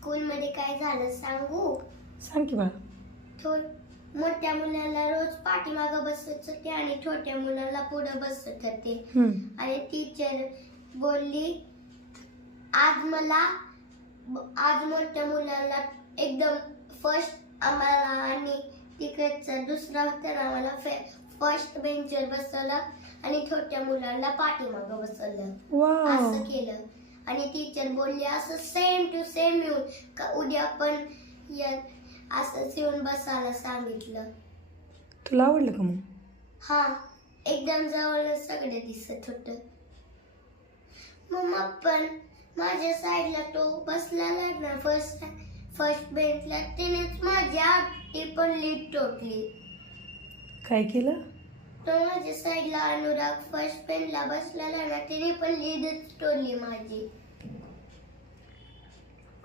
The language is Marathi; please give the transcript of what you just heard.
स्कूलमध्ये काय झालं सांगू? सांग की बाळा. मोठ्या मुलाला रोज पाठीमागं बसवत होते आणि छोट्या मुलाला पुढे बसवत होते. आणि टीचर बोलली आज मोठ्या मुलाला एकदम फर्स्ट आम्हाला आणि तिकडचा दुसरा होता ना आम्हाला फर्स्ट बेंचवर बसवलं आणि छोट्या मुलाला पाठीमागं बसवलं. असं केलं आणि टीचर बोलली असं सेम टू सेम येऊन का उद्या पण असंच येऊन बसायला सांगितलं. तुला आवडलं का मग? हा, एकदम जवळ सगळं दिसत होतं. मम्मा पण माझ्या साईडला तो बसलेला ना फर्स्ट बेंचला त्यानेच माझी आटी पण लीड तोडली. काय केलं? तो माझ्या साईडला अनुराग फर्स्ट बेंचला बसलेला ना त्याने पण लीडच तोडली माझी.